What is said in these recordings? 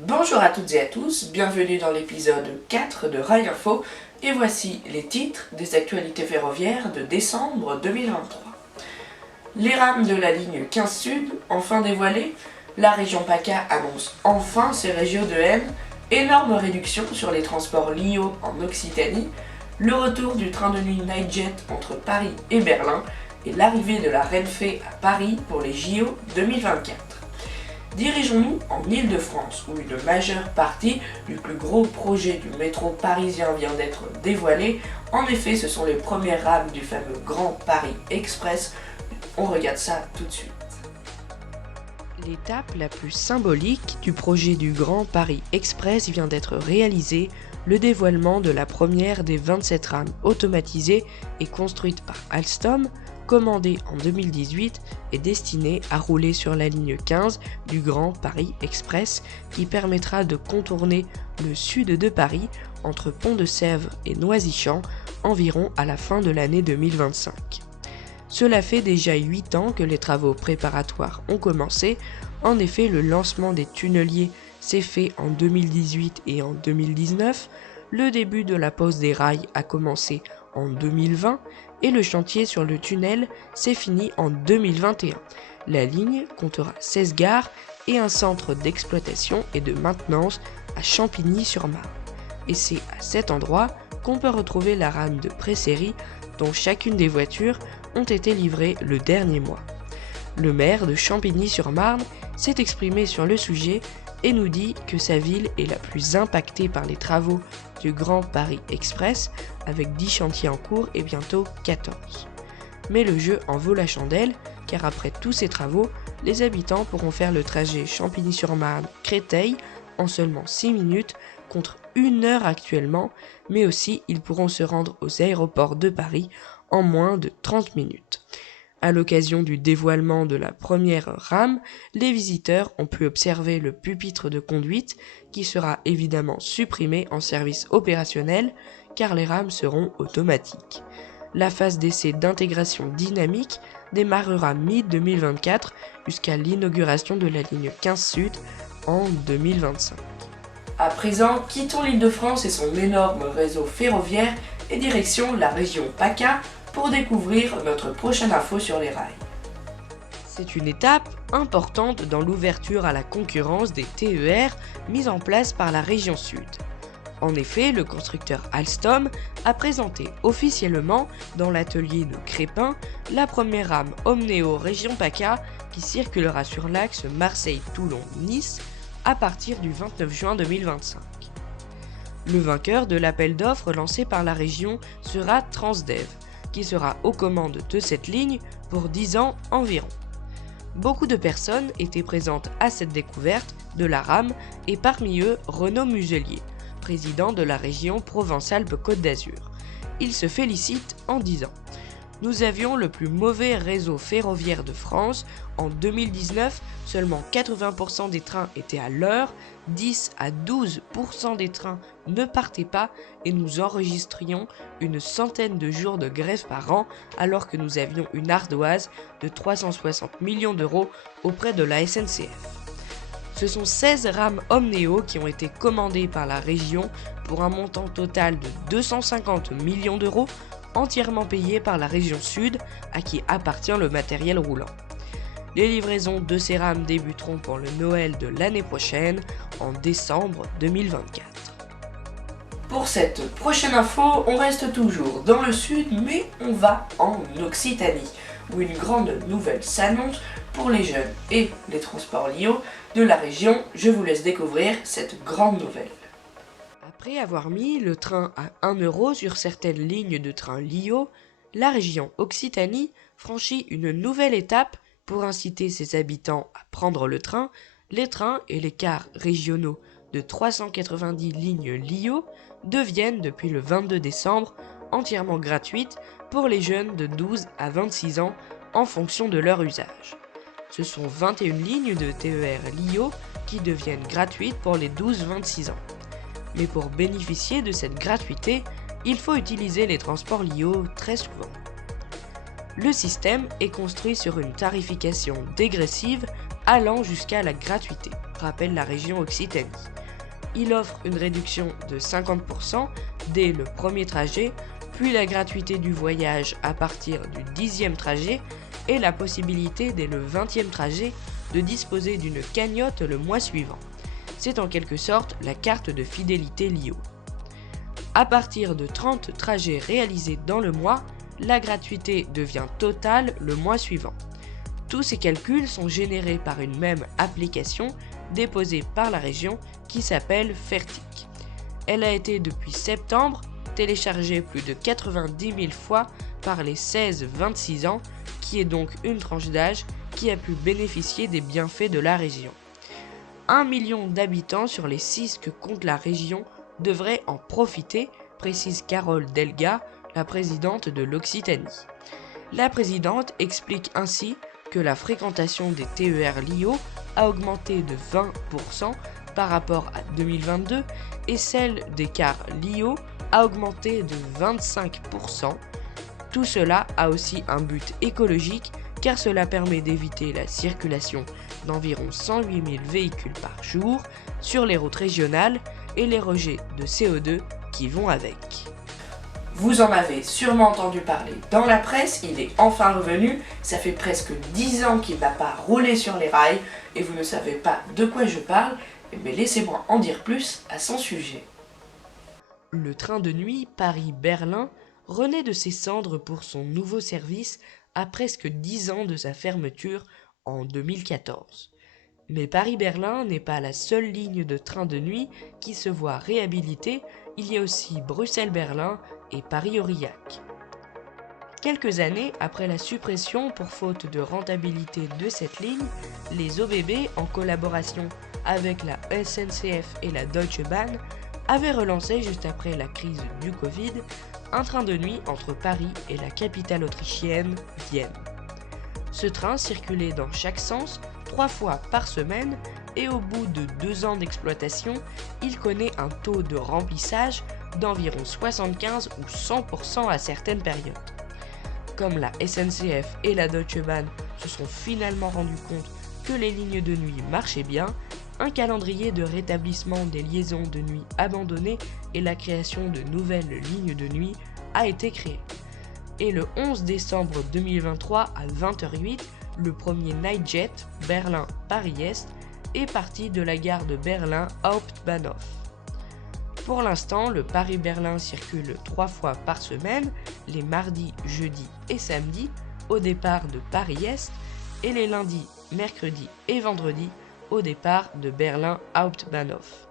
Bonjour à toutes et à tous, bienvenue dans l'épisode 4 de Rail Info et voici les titres des actualités ferroviaires de décembre 2023. Les rames de la ligne 15 Sud, enfin dévoilées, la région PACA annonce enfin ses régions de haine, énorme réduction sur les transports LIO en Occitanie, le retour du train de nuit Nightjet entre Paris et Berlin et l'arrivée de la Renfe à Paris pour les JO 2024. Dirigeons-nous en Île-de-France, où une majeure partie du plus gros projet du métro parisien vient d'être dévoilée. En effet, ce sont les premières rames du fameux Grand Paris Express. On regarde ça tout de suite. L'étape la plus symbolique du projet du Grand Paris Express vient d'être réalisée, le dévoilement de la première des 27 rames automatisées et construites par Alstom, commandée en 2018 et destinée à rouler sur la ligne 15 du Grand Paris Express qui permettra de contourner le sud de Paris entre Pont-de-Sèvres et Noisy-Champs environ à la fin de l'année 2025. Cela fait déjà 8 ans que les travaux préparatoires ont commencé. En effet, le lancement des tunneliers s'est fait en 2018 et en 2019, le début de la pose des rails a commencé en 2020 et le chantier sur le tunnel s'est fini en 2021. La ligne comptera 16 gares et un centre d'exploitation et de maintenance à Champigny-sur-Marne. Et c'est à cet endroit qu'on peut retrouver la rame de pré-série dont chacune des voitures ont été livrées le dernier mois. Le maire de Champigny-sur-Marne s'est exprimé sur le sujet et nous dit que sa ville est la plus impactée par les travaux du Grand Paris Express, avec 10 chantiers en cours et bientôt 14. Mais le jeu en vaut la chandelle, car après tous ces travaux, les habitants pourront faire le trajet Champigny-sur-Marne-Créteil en seulement 6 minutes, contre 1 heure actuellement, mais aussi ils pourront se rendre aux aéroports de Paris en moins de 30 minutes. À l'occasion du dévoilement de la première rame, les visiteurs ont pu observer le pupitre de conduite qui sera évidemment supprimé en service opérationnel car les rames seront automatiques. La phase d'essai d'intégration dynamique démarrera mi-2024 jusqu'à l'inauguration de la ligne 15 Sud en 2025. À présent, quittons l'Île-de-France et son énorme réseau ferroviaire et direction la région PACA pour découvrir notre prochaine info sur les rails. C'est une étape importante dans l'ouverture à la concurrence des TER mise en place par la région Sud. En effet, le constructeur Alstom a présenté officiellement dans l'atelier de Crépin la première rame Omneo Région PACA qui circulera sur l'axe Marseille-Toulon-Nice à partir du 29 juin 2025. Le vainqueur de l'appel d'offres lancé par la région sera Transdev, qui sera aux commandes de cette ligne pour 10 ans environ. Beaucoup de personnes étaient présentes à cette découverte de la rame et parmi eux Renaud Muselier, président de la région Provence-Alpes-Côte d'Azur. Il se félicite en disant « Nous avions le plus mauvais réseau ferroviaire de France. En 2019, seulement 80% des trains étaient à l'heure, 10 à 12% des trains ne partaient pas et nous enregistrions une centaine de jours de grève par an alors que nous avions une ardoise de 360 millions d'euros auprès de la SNCF. » Ce sont 16 rames Omneo qui ont été commandées par la région pour un montant total de 250 millions d'euros, entièrement payés par la région Sud, à qui appartient le matériel roulant. Les livraisons de ces rames débuteront pour le Noël de l'année prochaine, en décembre 2024. Pour cette prochaine info, on reste toujours dans le sud, mais on va en Occitanie, où une grande nouvelle s'annonce pour les jeunes et les transports LIO de la région. Je vous laisse découvrir cette grande nouvelle. Après avoir mis le train à 1 euro sur certaines lignes de train LIO, la région Occitanie franchit une nouvelle étape pour inciter ses habitants à prendre le train. Les trains et les cars régionaux de 390 lignes LIO deviennent depuis le 22 décembre entièrement gratuites pour les jeunes de 12 à 26 ans en fonction de leur usage. Ce sont 21 lignes de TER LIO qui deviennent gratuites pour les 12-26 ans. Mais pour bénéficier de cette gratuité, il faut utiliser les transports LIO très souvent. Le système est construit sur une tarification dégressive allant jusqu'à la gratuité. rappelle la région Occitanie. Il offre une réduction de 50% dès le premier trajet, puis la gratuité du voyage à partir du 10e trajet et la possibilité dès le 20e trajet de disposer d'une cagnotte le mois suivant. C'est en quelque sorte la carte de fidélité LIO. À partir de 30 trajets réalisés dans le mois, la gratuité devient totale le mois suivant. Tous ces calculs sont générés par une même application déposée par la région qui s'appelle Fertic. Elle a été depuis septembre téléchargée plus de 90 000 fois par les 16-26 ans, qui est donc une tranche d'âge qui a pu bénéficier des bienfaits de la région. 1 million d'habitants sur les 6 que compte la région devraient en profiter, précise Carole Delga, la présidente de l'Occitanie. La présidente explique ainsi que la fréquentation des TER LIO a augmenté de 20% par rapport à 2022 et celle des cars LIO a augmenté de 25%. Tout cela a aussi un but écologique car cela permet d'éviter la circulation d'environ 108 000 véhicules par jour sur les routes régionales et les rejets de CO2 qui vont avec. Vous en avez sûrement entendu parler dans la presse, il est enfin revenu, ça fait presque 10 ans qu'il n'a pas roulé sur les rails et vous ne savez pas de quoi je parle, mais laissez-moi en dire plus à son sujet. Le train de nuit Paris-Berlin renaît de ses cendres pour son nouveau service à presque 10 ans de sa fermeture en 2014. Mais Paris-Berlin n'est pas la seule ligne de train de nuit qui se voit réhabilitée, il y a aussi Bruxelles-Berlin et Paris-Aurillac. Quelques années après la suppression pour faute de rentabilité de cette ligne, les OBB, en collaboration avec la SNCF et la Deutsche Bahn, avaient relancé juste après la crise du Covid un train de nuit entre Paris et la capitale autrichienne, Vienne. Ce train circulait dans chaque sens 3 fois par semaine et au bout de 2 ans d'exploitation, il connaît un taux de remplissage d'environ 75 ou 100% à certaines périodes. Comme la SNCF et la Deutsche Bahn se sont finalement rendus compte que les lignes de nuit marchaient bien, un calendrier de rétablissement des liaisons de nuit abandonnées et la création de nouvelles lignes de nuit a été créé. Et le 11 décembre 2023 à 20h08, le premier Nightjet Berlin-Paris-Est est parti de la gare de Berlin Hauptbahnhof. Pour l'instant, le Paris-Berlin circule 3 fois par semaine, les mardis, jeudis et samedis, au départ de Paris-Est, et les lundis, mercredis et vendredis, au départ de Berlin Hauptbahnhof,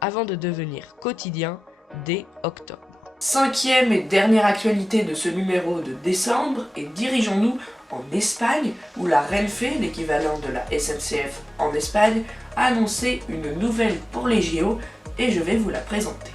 avant de devenir quotidien dès octobre. 5e et dernière actualité de ce numéro de décembre, et dirigeons-nous en Espagne, où la Renfe, l'équivalent de la SNCF en Espagne, a annoncé une nouvelle pour les JO, et je vais vous la présenter.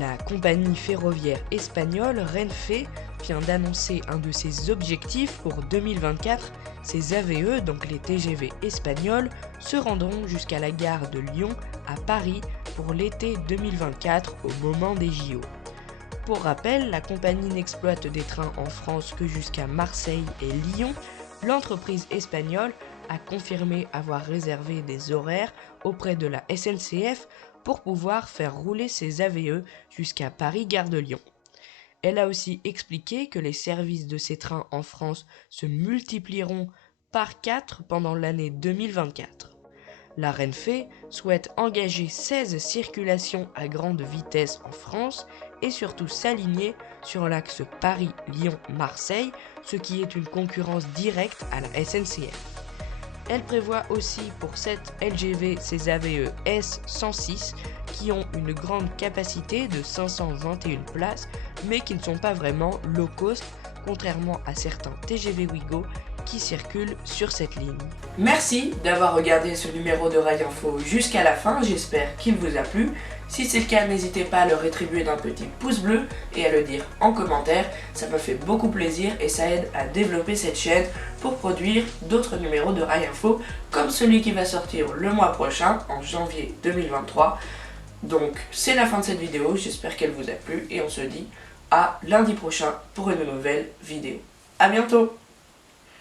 La compagnie ferroviaire espagnole Renfe vient d'annoncer un de ses objectifs pour 2024. Ces AVE, donc les TGV espagnols, se rendront jusqu'à la gare de Lyon à Paris pour l'été 2024 au moment des JO. Pour rappel, la compagnie n'exploite des trains en France que jusqu'à Marseille et Lyon. L'entreprise espagnole a confirmé avoir réservé des horaires auprès de la SNCF pour pouvoir faire rouler ses AVE jusqu'à Paris-Gare de Lyon. Elle a aussi expliqué que les services de ces trains en France se multiplieront par 4 pendant l'année 2024. La Renfe souhaite engager 16 circulations à grande vitesse en France et surtout s'aligner sur l'axe Paris-Lyon-Marseille, ce qui est une concurrence directe à la SNCF. Elle prévoit aussi pour 7 LGV ces AVE S106 qui ont une grande capacité de 521 places mais qui ne sont pas vraiment low cost contrairement à certains TGV Ouigo qui circulent sur cette ligne. Merci d'avoir regardé ce numéro de Rail Info jusqu'à la fin, j'espère qu'il vous a plu. Si c'est le cas, n'hésitez pas à le rétribuer d'un petit pouce bleu et à le dire en commentaire, ça me fait beaucoup plaisir et ça aide à développer cette chaîne pour produire d'autres numéros de Rail Info comme celui qui va sortir le mois prochain, en janvier 2023. Donc c'est la fin de cette vidéo, j'espère qu'elle vous a plu et on se dit à lundi prochain pour une nouvelle vidéo. A bientôt!